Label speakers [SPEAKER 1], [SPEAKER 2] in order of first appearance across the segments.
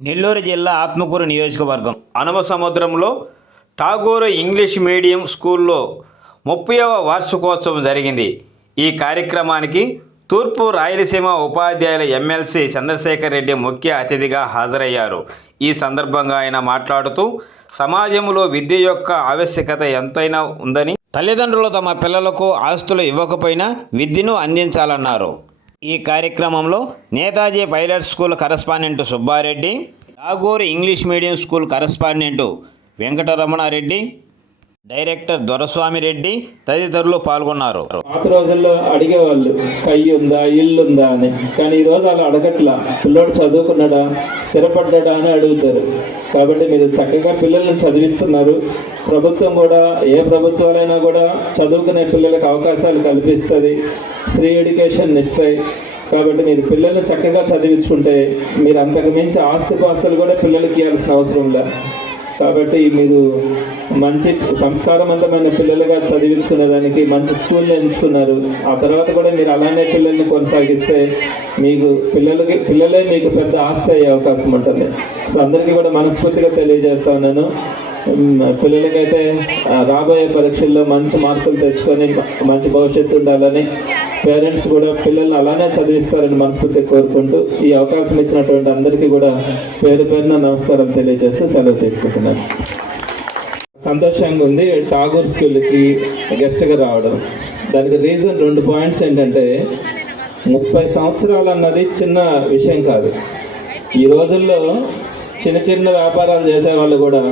[SPEAKER 1] నెల్లూరు జిల్లా ఆత్మకూరు నియోజకవర్గం. అనవ సముద్రంలో టాగోరు ఇంగ్లీష్ మీడియం స్కూల్లో ముప్పైవ వార్షికోత్సవం జరిగింది. ఈ కార్యక్రమానికి తూర్పు రాయలసీమ ఉపాధ్యాయుల ఎమ్మెల్సీ చంద్రశేఖర్ రెడ్డి ముఖ్య అతిథిగా హాజరయ్యారు. ఈ సందర్భంగా ఆయన మాట్లాడుతూ సమాజంలో విద్య యొక్క ఆవశ్యకత ఎంతైనా ఉందని తల్లిదండ్రులు తమ పిల్లలకు ఆస్తులు ఇవ్వకపోయినా విద్యను అందించాలన్నారు. ఈ కార్యక్రమంలో Netaji pilot school correspondent Subbareddy Tagore English medium school correspondent Venkataramanareddy director Doraswamy Reddy తదితరులు పాల్గొన్నారు.
[SPEAKER 2] పాత రోజుల్లో అడిగేవాళ్ళు కయ్యి ఉందా ఇల్లు ఉందా అని. కానీ ఈరోజు అలా అడగట్లా. పిల్లోడు చదువుకున్నాడా? స్థిరపడ్డాడా అని అడుగుతారు. కాబట్టి మీరు చక్కగా పిల్లల్ని చదివిస్తున్నారు. ప్రభుత్వం కూడా ఏ ప్రభుత్వాలైనా కూడా చదువుకునే పిల్లలకు అవకాశాలు కల్పిస్తుంది. ఫ్రీ ఎడ్యుకేషన్ ఇస్తాయి కాబట్టి మీరు పిల్లల్ని చక్కగా చదివించుకుంటే మీరు అంతకు మించి ఆస్తిపాస్తులు కూడా పిల్లలకి ఇవ్వాల్సిన అవసరం లేదు. కాబట్టి మీరు మంచి సంస్కారవంతమైన పిల్లలుగా చదివించుకునేదానికి మంచి స్కూల్ ఎంచుకున్నారు. ఆ తర్వాత కూడా మీరు అలానే పిల్లల్ని కొనసాగిస్తే మీకు పిల్లలకి పిల్లలే మీకు పెద్ద ఆస్తి అయ్యే అవకాశం ఉంటుంది. సో అందరికీ కూడా మనస్ఫూర్తిగా తెలియజేస్తా ఉన్నాను. పిల్లలకైతే రాబోయే పరీక్షల్లో మంచి మార్కులు తెచ్చుకొని మంచి భవిష్యత్తు ఉండాలని పేరెంట్స్ కూడా పిల్లల్ని అలానే చదివిస్తారని మనస్ఫూర్తి కోరుకుంటూ ఈ అవకాశం ఇచ్చినటువంటి అందరికీ కూడా పేరు పేరున నమస్కారం తెలియజేస్తూ సెలవు తీసుకుంటున్నాను. సంతోషంగా ఉంది. ఠాగూర్ స్కూల్కి గెస్ట్గా రావడం. దానికి రీజన్ రెండు పాయింట్స్ ఏంటంటే ముప్పై సంవత్సరాలు అన్నది చిన్న విషయం కాదు. ఈ రోజుల్లో చిన్న చిన్న వ్యాపారాలు చేసే వాళ్ళు కూడా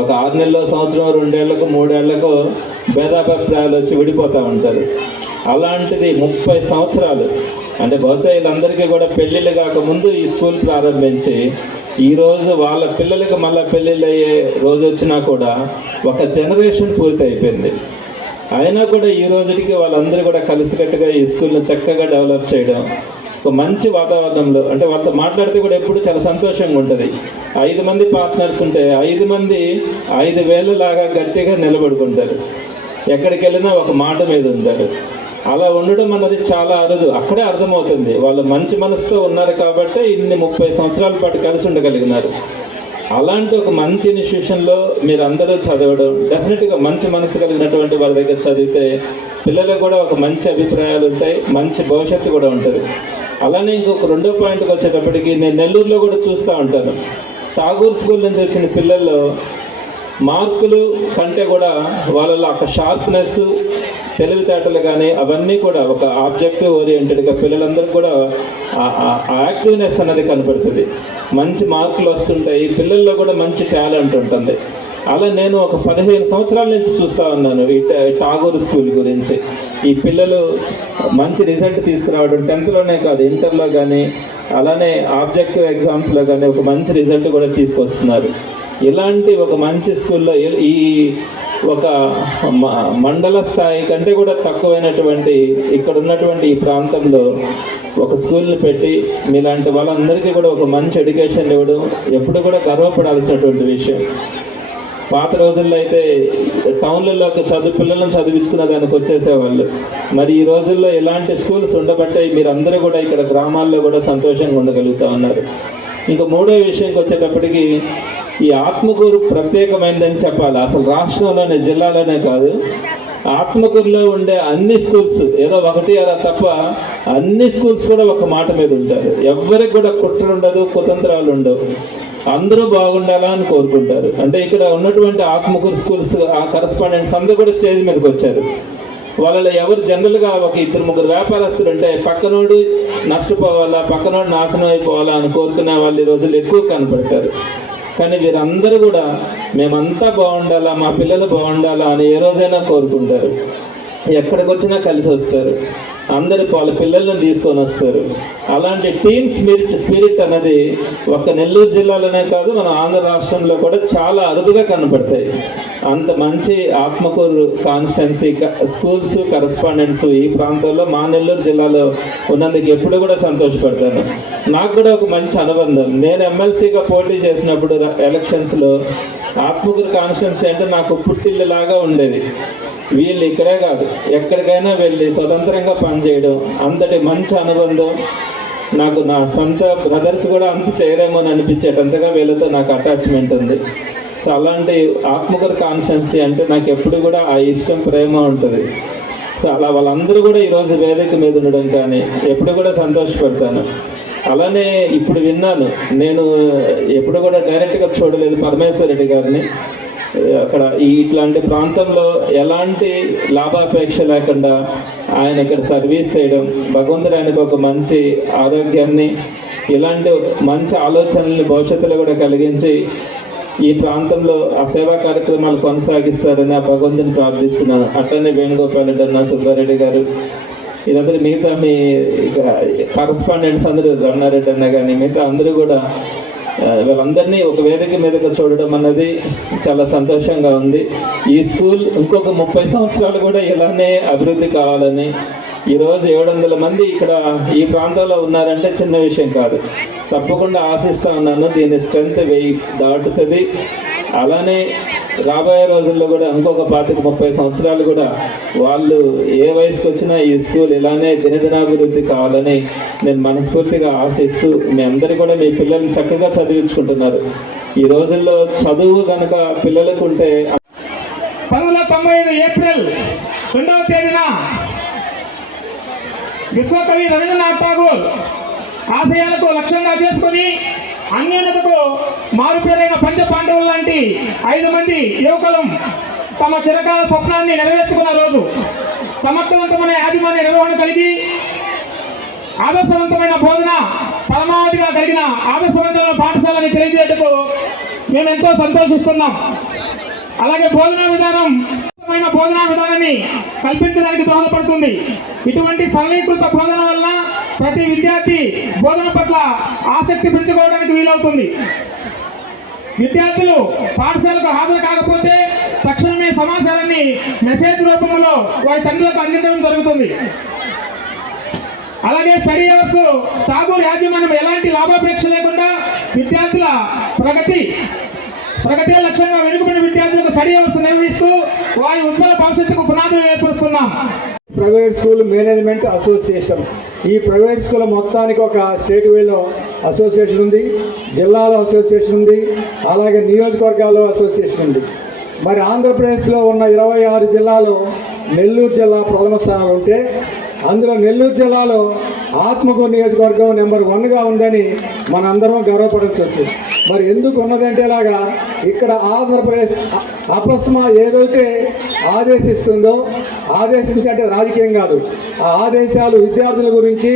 [SPEAKER 2] ఒక ఆరు నెలలో సంవత్సరం రెండేళ్ళకు మూడేళ్ళకు భేదాభిప్రాయాలు వచ్చి విడిపోతూ ఉంటారు. అలాంటిది ముప్పై సంవత్సరాలు. అంటే బహుశా వీళ్ళందరికీ కూడా పెళ్ళిళ్ళు కాకముందు ఈ స్కూల్ ప్రారంభించి ఈరోజు వాళ్ళ పిల్లలకు మళ్ళీ పెళ్ళిళ్ళు అయ్యే రోజు వచ్చినా కూడా ఒక జనరేషన్ పూర్తి అయిపోయింది అయినా కూడా ఈ రోజుకి వాళ్ళందరూ కూడా కలిసికట్టుగా ఈ స్కూల్ని చక్కగా డెవలప్ చేయడం ఒక మంచి వాతావరణంలో అంటే వాళ్ళతో మాట్లాడితే కూడా ఎప్పుడు చాలా సంతోషంగా ఉంటుంది. ఐదు మంది పార్ట్నర్స్ ఉంటే ఐదు మంది ఐదు వేలు లాగా గట్టిగా నిలబడుకుంటారు. ఎక్కడికి వెళ్ళినా ఒక మాట మీద ఉంటారు. అలా ఉండడం అన్నది చాలా అరుదు. అక్కడే అర్థమవుతుంది. వాళ్ళు మంచి మనసుతో ఉన్నారు కాబట్టి ఇన్ని ముప్పై సంవత్సరాల పాటు కలిసి ఉండగలిగినారు. అలాంటి ఒక మంచి ఇన్స్టిట్యూషన్లో మీరు అందరూ చదవడం డెఫినెట్గా మంచి మనసు కలిగినటువంటి వాళ్ళ దగ్గర చదివితే పిల్లలకు కూడా ఒక మంచి అభిప్రాయాలు ఉంటాయి మంచి భవిష్యత్తు కూడా ఉంటుంది. అలానే ఇంకొక రెండో పాయింట్కి వచ్చేటప్పటికి నేను నెల్లూరులో కూడా చూస్తూ ఉంటాను. ఠాగూర్ స్కూల్ నుంచి వచ్చిన పిల్లల్లో మార్కులు కంటే కూడా వాళ్ళలో ఒక షార్ప్నెస్ తెలివితేటలు కానీ అవన్నీ కూడా ఒక ఆబ్జెక్టివ్ ఓరియంటెడ్గా పిల్లలందరికీ కూడా ఆ- యాక్టివ్నెస్ అనేది కనపడుతుంది. మంచి మార్కులు వస్తుంటాయి. పిల్లల్లో కూడా మంచి టాలెంట్ ఉంటుంది. అలా నేను ఒక పదిహేను సంవత్సరాల నుంచి చూస్తూ ఉన్నాను ఈ టాగూర్ స్కూల్ గురించి. ఈ పిల్లలు మంచి రిజల్ట్ తీసుకురావడం టెన్త్లోనే కాదు ఇంటర్లో కానీ అలానే ఆబ్జెక్టివ్ ఎగ్జామ్స్లో కానీ ఒక మంచి రిజల్ట్ కూడా తీసుకొస్తున్నారు. ఇలాంటి ఒక మంచి స్కూల్లో ఈ- ఒక మ- మండల స్థాయి కంటే కూడా తక్కువైనటువంటి ఇక్కడ ఉన్నటువంటి ఈ ప్రాంతంలో ఒక స్కూల్ని పెట్టి మీలాంటి వాళ్ళందరికీ కూడా ఒక మంచి ఎడ్యుకేషన్ ఇవ్వడం ఎప్పుడు కూడా గర్వపడాల్సినటువంటి విషయం. పాత రోజుల్లో అయితే టౌన్లలో చదువు పిల్లలను చదివించుకున్న దానికి వచ్చేసేవాళ్ళు. మరి ఈ రోజుల్లో ఇలాంటి స్కూల్స్ ఉండబట్టే మీరందరూ కూడా ఇక్కడ గ్రామాల్లో కూడా సంతోషంగా ఉండగలుగుతా ఉన్నారు. ఇంకా మూడో విషయంకి వచ్చేటప్పటికి ఈ ఆత్మకూరు ప్రత్యేకమైనదని చెప్పాలి. అసలు రాష్ట్రంలోనే జిల్లాలోనే కాదు. ఆత్మకూరులో ఉండే అన్ని స్కూల్స్ ఏదో ఒకటి అలా తప్ప అన్ని స్కూల్స్ కూడా ఒక మాట మీద ఉంటారు. ఎవరికి కూడా కుట్ర ఉండదు కుతంత్రాలు ఉండవు. అందరూ బాగుండాలా అని కోరుకుంటారు. అంటే ఇక్కడ ఉన్నటువంటి ఆత్మకూరు స్కూల్స్ ఆ కరస్పాండెంట్స్ అందరూ కూడా స్టేజ్ మీదకి వచ్చారు. వాళ్ళలో ఎవరు జనరల్గా ఒక ఇద్దరు ముగ్గురు వ్యాపారస్తులు ఉంటే పక్కనోడు నష్టపోవాలా పక్కనోడు నాశనం అయిపోవాలా అని కోరుకునే వాళ్ళు ఈ రోజులు ఎక్కువ కనపడతారు. కానీ వీరందరూ కూడా మేమంతా బాగుండాలా మా పిల్లలు బాగుండాలా అని ఏ రోజైనా కోరుకుంటారు. ఎక్కడికి వచ్చినా కలిసి వస్తారు. అందరు వాళ్ళ పిల్లల్ని తీసుకొని వస్తారు. అలాంటి టీమ్ స్పిరిట్ స్పిరిట్ అనేది ఒక నెల్లూరు జిల్లాలోనే కాదు మన ఆంధ్ర రాష్ట్రంలో కూడా చాలా అరుదుగా కనపడతాయి. అంత మంచి ఆత్మకూరు కాన్స్టెన్సీ స్కూల్స్ కరస్పాండెంట్స్ ఈ ప్రాంతంలో మా నెల్లూరు జిల్లాలో ఉన్నందుకు ఎప్పుడు కూడా సంతోషపడతాను. నాకు కూడా ఒక మంచి అనుబంధం. నేను ఎమ్మెల్సీగా పోటీ చేసినప్పుడు ఎలక్షన్స్లో ఆత్మకూరు కాన్స్టెన్సీ అంటే నాకు పుట్టిల్లు లాగా ఉండేది. వీళ్ళు ఇక్కడే కాదు. ఎక్కడికైనా వెళ్ళి స్వతంత్రంగా పనిచేయడం అంతటి మంచి అనుబంధం నాకు నా సొంత బ్రదర్స్ కూడా అంత చేయరేమో అని అనిపించేటంతగా వీళ్ళతో నాకు అటాచ్మెంట్ ఉంది. సో అలాంటి ఆత్మకూర కాన్షియన్సీ అంటే నాకు ఎప్పుడు కూడా ఆ ఇష్టం ప్రేమ ఉంటుంది. సో అలా వాళ్ళందరూ కూడా ఈరోజు వేదిక మీద ఉండడం కానీ ఎప్పుడు కూడా సంతోషపడతాను. అలానే ఇప్పుడు విన్నాను. నేను ఎప్పుడు కూడా డైరెక్ట్గా చూడలేదు పరమేశ్వర రెడ్డి గారిని. అక్కడ ఈ ఇట్లాంటి ప్రాంతంలో ఎలాంటి లాభాపేక్ష లేకుండా ఆయన ఇక్కడ సర్వీస్ చేయడం భగవంతుడు ఆయనకు ఒక మంచి ఆరోగ్యాన్ని ఇలాంటి మంచి ఆలోచనల్ని భవిష్యత్తులో కూడా కలిగించి ఈ ప్రాంతంలో ఆ సేవా కార్యక్రమాలు కొనసాగిస్తారని ఆ భగవంతుని ప్రార్థిస్తున్నాను. అట్లనే వేణుగోపాల్ రెడ్డి అన్న సుబ్బారెడ్డి గారు ఇదంతా మిగతా మీ కరస్పాండెంట్స్ అందరూ రమణారెడ్డి అన్న కానీ మిగతా అందరూ కూడా వీళ్ళందరినీ ఒక వేదిక మీదగా చూడడం అన్నది చాలా సంతోషంగా ఉంది. ఈ స్కూల్ ఇంకొక ముప్పై సంవత్సరాలు కూడా ఇలానే అభివృద్ధి కావాలని ఈరోజు ఏడు వందల మంది ఇక్కడ ఈ ప్రాంతంలో ఉన్నారంటే చిన్న విషయం కాదు. తప్పకుండా ఆశిస్తా ఉన్నాను. దీని స్ట్రెంత్ వెయ్యి దాటుతుంది. అలానే రాబోయే రోజుల్లో కూడా ఇంకొక పాతిక ముప్పై సంవత్సరాలు కూడా వాళ్ళు ఏ వయసుకు వచ్చినా ఈ స్కూల్ ఇలానే దినదినాభివృద్ధి కావాలని నేను మనస్ఫూర్తిగా ఆశిస్తూ మీ అందరూ కూడా మీ పిల్లల్ని చక్కగా చదివించుకుంటున్నారు. ఈ రోజుల్లో చదువు కనుక పిల్లలకు ఉంటే
[SPEAKER 3] పంతొమ్మిది వందల తొంభై ఐదు ఏప్రిల్ రెండవ తేదీన విశ్వకవి రవీంద్రనాథ్ ఠాగూర్ ఆశయాలకు లక్ష్యంగా చేసుకొని అన్యోన్యతకు మారుపేరైన పంచ పాండవులు లాంటి ఐదు మంది యువకులం తమ చిరకాల స్వప్నాన్ని నెరవేర్చుకున్న రోజు సమర్థవంతమైన యాజమాన్య నిర్వహణ కలిగి ఆదర్శవంతమైన బోధన పరమావధిగా కలిగిన ఆదర్శవంతమైన పాఠశాలని తెలియజేయటకు మేము ఎంతో సంతోషిస్తున్నాం. అలాగే బోధనా విధానం బోధనా విధానాన్ని కల్పించడానికి దోహదపడుతుంది. ఇటువంటి సరళీకృత బోధన వల్ల ప్రతి విద్యార్థి బోధన పట్ల ఆసక్తి పెంచుకోవడానికి వీలవుతుంది. విద్యార్థులు పాఠశాలకు హాజరు కాకపోతే తక్షణమే సమాచారాన్ని మెసేజ్ రూపంలో వారి తండ్రులకు అందించడం జరుగుతుంది. అలాగే స్టడీ అవర్స్ ఠాగూర్ యాజమాన్యం ఎలాంటి లాభాపేక్ష లేకుండా విద్యార్థుల ప్రగతి ప్రగతి లక్ష్యంగా వెనుకబడిన విద్యార్థులకు స్టడీ అవర్స్ నిర్వహిస్తూ వారి ఉజ్వల భవిష్యత్తుకు పునాదులు ఏర్పరుస్తున్నాం.
[SPEAKER 4] Private school management association. ఈ ప్రైవేట్ స్కూల్ మొత్తానికి ఒక స్టేట్ వేలో అసోసియేషన్ ఉంది జిల్లాలో అసోసియేషన్ ఉంది అలాగే నియోజకవర్గాల్లో అసోసియేషన్ ఉంది. మరి ఆంధ్రప్రదేశ్లో ఉన్న ఇరవై ఆరు జిల్లాలో నెల్లూరు జిల్లా ప్రథమ స్థానంలో ఉంటే అందులో నెల్లూరు జిల్లాలో ఆత్మకూరు నియోజకవర్గం నెంబర్ వన్గా ఉందని మనందరం గర్వపడవచ్చు మరి ఎందుకు ఉన్నదంటే లాగా ఇక్కడ ఆంధ్రప్రదేశ్ అ- అపస్మా ఏదైతే ఆదేశిస్తుందో ఆదేశించి అంటే రాజకీయం కాదు. ఆ ఆదేశాలు విద్యార్థుల గురించి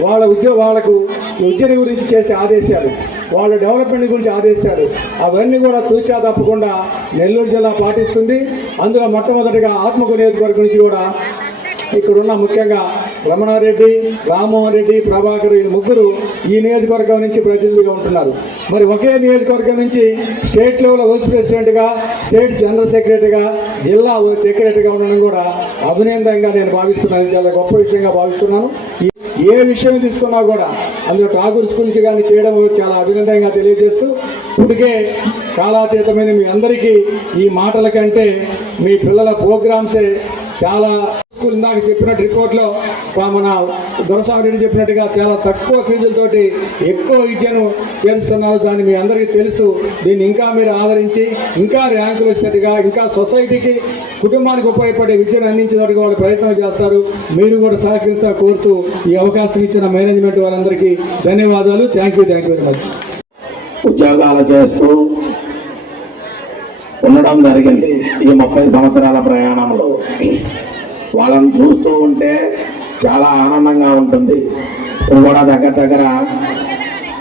[SPEAKER 4] వాళ్ళ ఉద్యోగ వాళ్ళకు విద్యని గురించి చేసే ఆదేశాలు వాళ్ళ డెవలప్మెంట్ గురించి ఆదేశాలు అవన్నీ కూడా తూచా తప్పకుండా నెల్లూరు జిల్లా పాటిస్తుంది. అందులో మొట్టమొదటిగా ఆత్మకు నియోజకవర్గం నుంచి కూడా ఇక్కడున్న ముఖ్యంగా రమణారెడ్డి రామ్మోహన్ రెడ్డి ప్రభాకర్ ఈ ముగ్గురు ఈ నియోజకవర్గం నుంచి ప్రతినిధులుగా ఉంటున్నారు. మరి ఒకే నియోజకవర్గం నుంచి స్టేట్ లెవెల్ వైస్ ప్రెసిడెంట్గా స్టేట్ జనరల్ సెక్రటరీగా జిల్లా సెక్రటరీగా ఉండడం కూడా అభినందనంగా నేను భావిస్తున్నాను. చాలా గొప్ప విషయంగా భావిస్తున్నాను. ఏ విషయం తీసుకున్నా కూడా అందులో ఠాగూర్ గురించి కానీ చేయడం చాలా అభినందనంగా తెలియజేస్తూ ఇప్పటికే కాలాతీతమైన మీ అందరికీ ఈ మాటల కంటే మీ పిల్లల ప్రోగ్రామ్సే చాలా స్కూల్ ఇందాక చెప్పినట్టు రిపోర్ట్లో మన దొరస్వామి రెడ్డి చెప్పినట్టుగా చాలా తక్కువ ఫీజులతోటి ఎక్కువ విద్యను చేరుస్తున్నారు. దాన్ని మీ అందరికీ తెలుసు. దీన్ని ఇంకా మీరు ఆదరించి ఇంకా ర్యాంకులు వచ్చేట్టుగా ఇంకా సొసైటీకి కుటుంబానికి ఉపయోగపడే విద్యను అందించేటట్టుగా వాళ్ళు ప్రయత్నం చేస్తారు. మీరు కూడా సహకరించా కోరుతూ ఈ అవకాశం ఇచ్చిన మేనేజ్మెంట్ వారందరికీ ధన్యవాదాలు. Thank you thank you very much
[SPEAKER 5] ఉద్యోగాలు చేస్తూ ఉండడం జరిగింది ఈ ముప్పై సంవత్సరాల ప్రయాణంలో. వాళ్ళని చూస్తూ ఉంటే చాలా ఆనందంగా ఉంటుంది. ఇప్పుడు కూడా దగ్గర దగ్గర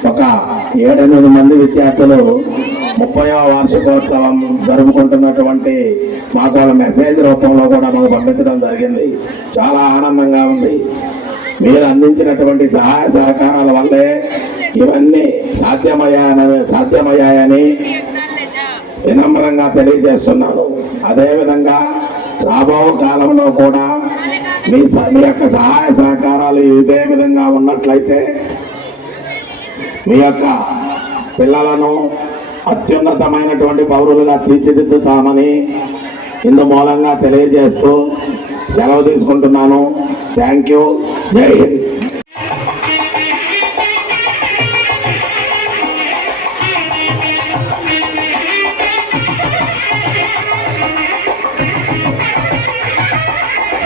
[SPEAKER 5] ఒక ఏడెనిమిది మంది విద్యార్థులు ముప్పైవ వార్షికోత్సవం జరుపుకుంటున్నటువంటి మాకు వాళ్ళ మెసేజ్ రూపంలో కూడా మాకు పంపించడం జరిగింది. చాలా ఆనందంగా ఉంది. మీరు అందించినటువంటి సహాయ సహకారాల వల్లే ఇవన్నీ సాధ్యమయ్యాయని సాధ్యమయ్యాయని వినమ్రంగా తెలియజేస్తున్నాను. అదేవిధంగా రాబో కాలంలో కూడా మీ స- మీ యొక్క సహాయ సహకారాలు ఇదే విధంగా ఉన్నట్లయితే మీ యొక్క పిల్లలను అత్యున్నతమైనటువంటి పౌరులుగా తీర్చిదిద్దుతామని ఇందు మూలంగా తెలియజేస్తూ సెలవు తీసుకుంటున్నాను. Thank you. Jai Hind.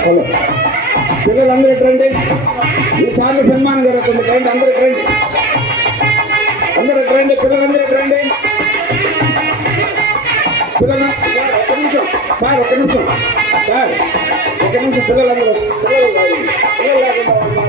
[SPEAKER 5] Hello. పిల్లలందరూ ఎట్రండి ఈసారి సన్మానం జరుగుతుంది. రండి అందరూ ఎట్రండి అందరూ ఎట్రండి రండి పిల్లలందరూ ఎట్రండి రండి పిల్లలు ఒక్క నిమిషం. సార్ ఒక్క నిమిషం. సార్ ఒక్క నిమిషం. పిల్లలందరూ పిల్లలు రావాలి. పిల్లలు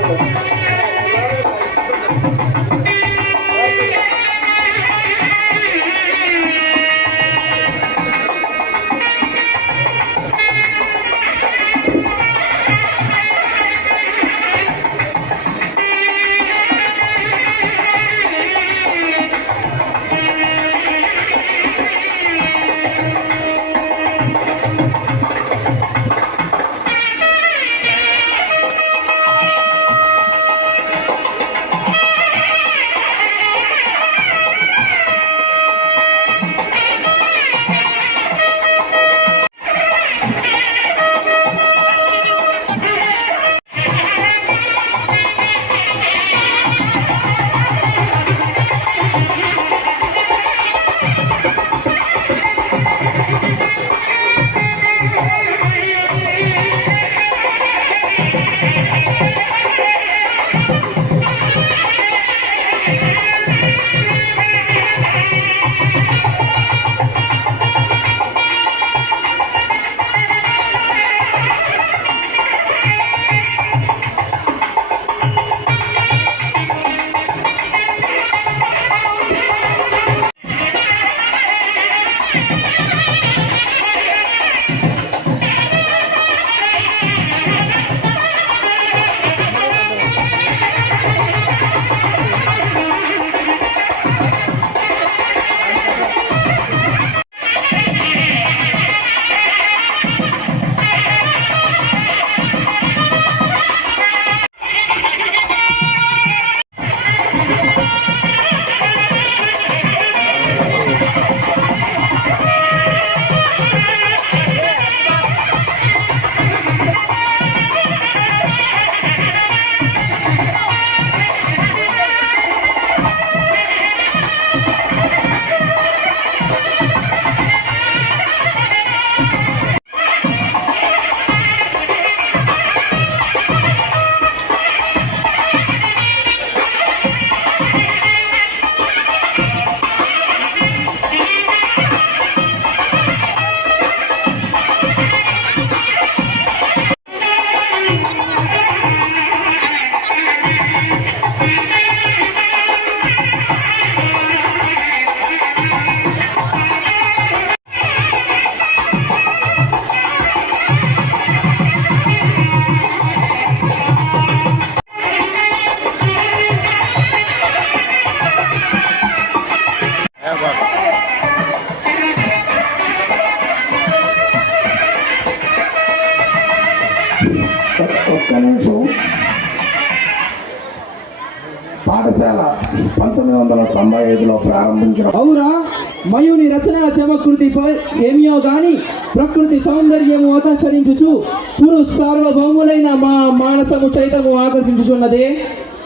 [SPEAKER 5] పంతొమ్మిది వందల తొంభై ఐదులో ప్రారంభించిన
[SPEAKER 6] అవురా మయుని రచన చమకృతి ప- ఏమియో గాని ప్రకృతి సౌందర్యము అతకరించుచు పురు సార్వభౌములైన మా మానసము చైతము ఆకర్షించుచున్నదే.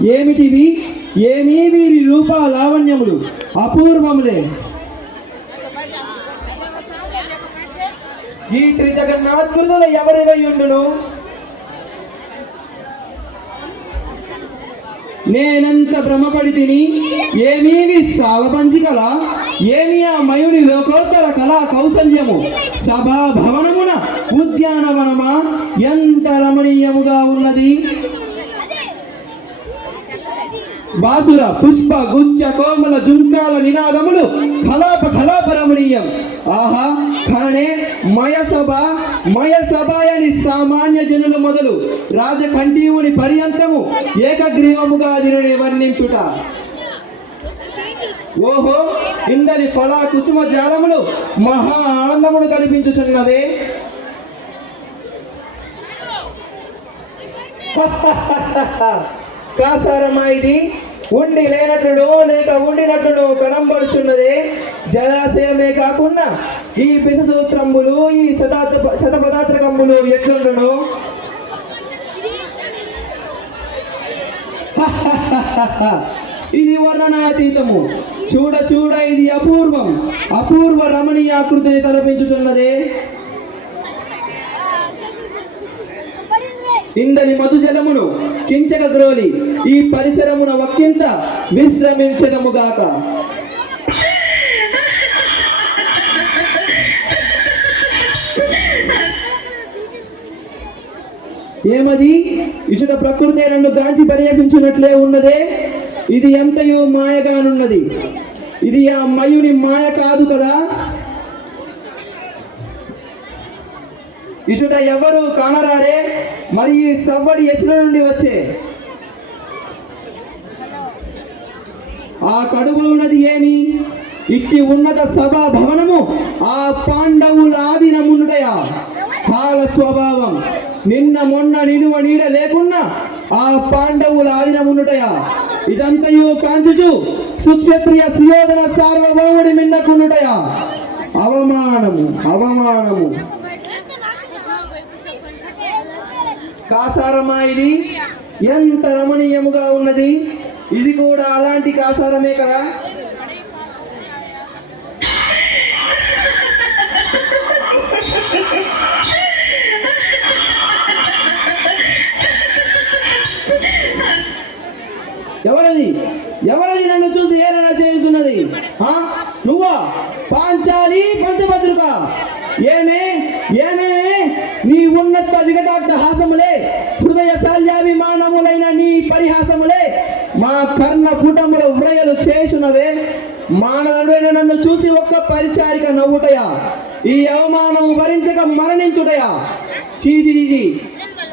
[SPEAKER 6] ఏమిటివి? ఏమీ వీరి రూప లావణ్యములు. అపూర్వములే. ఈ త్రిజగన్నాథులలో ఎవరివై ఉండును? నేనంత భ్రమపడి తిని ఏమీవి సాలపంచికల ఏమి ఆ మయుని లోకోత్తర కళా కౌశల్యము సభా భవనమున ఉద్యానవనమా? ఎంత రమణీయముగా ఉన్నది? బాసుర పుష్ప గుచ్చ కోమల జుంకాల నినాదములు కలాప కలాప రమణీయం ఆహా కరణే మయసభ అని సామాన్య జనులు మొదలు రాజకంఠీవుని పర్యంతము ఏకగ్రీవముగా దీనిని వర్ణించుట ఓహో ఇందరి ఫల కుసుమ జాలములు మహా ఆనందమును కల్పించుచున్నవే కాసారమా ఇది? ఉండి లేనట్లు లేక ఉండినట్లు కనబడుచున్నది జలాశయమే కాకుండా ఈ పిససూత్రములు ఈ శతాత్ర శతపదాత్రకములు ఎట్లుండను? ఇది వర్ణనాతీతము. చూడ చూడ ఇది అపూర్వం. అపూర్వ రమణీయాకృతిని తలపించుతున్నదే ఇందని మధుజలమును కించక గ్రోలి. ఈ పరిసరమున ఒక్కింత విశ్రమించదముగాక. ఏమది? ఇచ్చిన ప్రకృతి నన్ను గాంచి పరిహసించినట్లే ఉన్నదే? ఇది ఎంతయు మాయగానున్నది? ఇది ఆ మయుని మాయ కాదు కదా? ఇచుట ఎవరు కానరారే మరి ఈ సవ్వడి ఎచ్చుల నుండి వచ్చే. ఆ కడుపు ఉన్నది ఏమి? ఇట్టి ఉన్నత సభా భవనము ఆ పాండవుల ఆధీనమునుడయా కాల స్వభావం. నిన్న మొన్న నినువ నీడ లేకున్నా ఆ పాండవుల ఆధీనమునుటయా ఇదంతయు కాంచుచు సుక్షత్రియ సుయోధన సార్వభౌముడి మిన్నకునుటయా అవమానము అవమానము. కాసారమా ఇది ఎంత రమణీయముగా ఉన్నది. ఇది కూడా అలాంటి కాసారమే కదా. ఎవరది? ఎవరది నన్ను చూసి ఏదైనా చేస్తున్నది ఆ? నువ్వా? పాంచాలి ఏమే ఏమే నీ ఉన్నత వికటార్థ హాసములే హృదయ శల్యాభిమానములైన నీ పరిహాసములే మా కర్ణ కూటముల వ్రయలు చేసినవే. మానవుడైన నన్ను చూసి ఒక్క పరిచారిక నవ్వుటయా? ఈ అవమానం భరించక మరణించుటయా? చీచి చీచి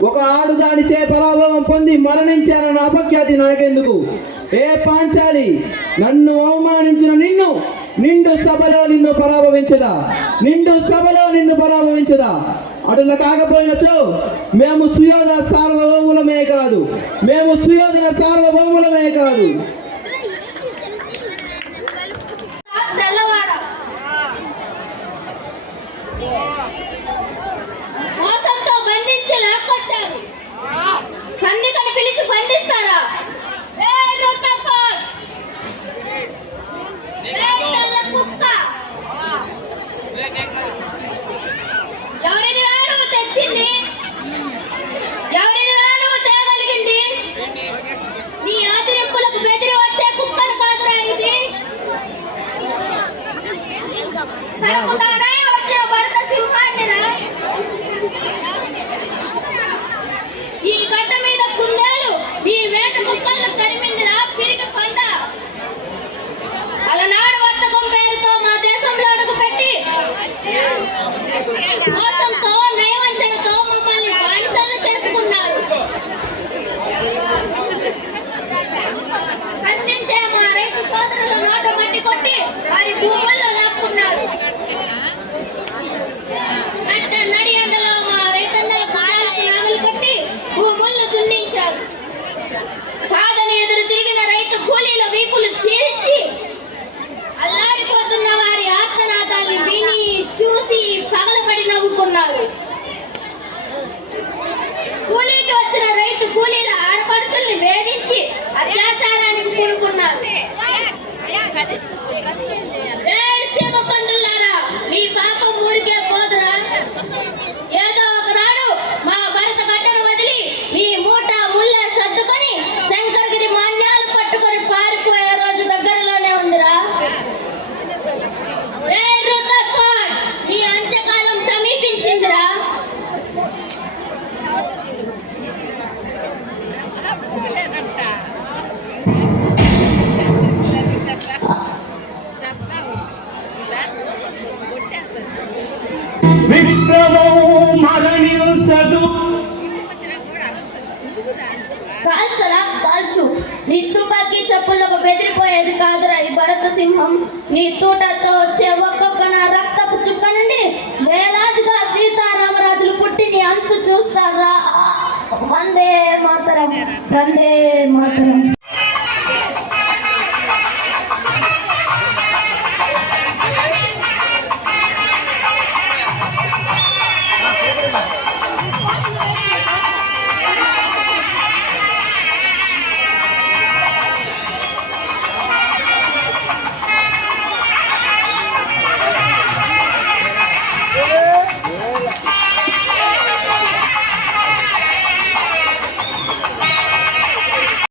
[SPEAKER 6] ఒక ఆడుదాని చే పరాభవం పొంది మరణించానన్న అపఖ్యాతి నాకెందుకు? ఏ పాంచాలి నన్ను అవమానించిన నిన్ను నిండు సభలో నిన్ను పరాభవించదా? నిండు సభలో నిన్ను పరాభవించదా? అటున కాకపోయినచో మేము సుయోధన సార్వభౌములమే కాదు. మేము సుయోధన సార్వభౌములమే కాదు.
[SPEAKER 7] నరసింహం. నీ తూటతో వచ్చే ఒక్కొక్క నా రక్తపు చుక్క నుండి వేలాదిగా సీతారామరాజులు పుట్టి నీ అంతు చూస్తారా వందే మాతరం. వందే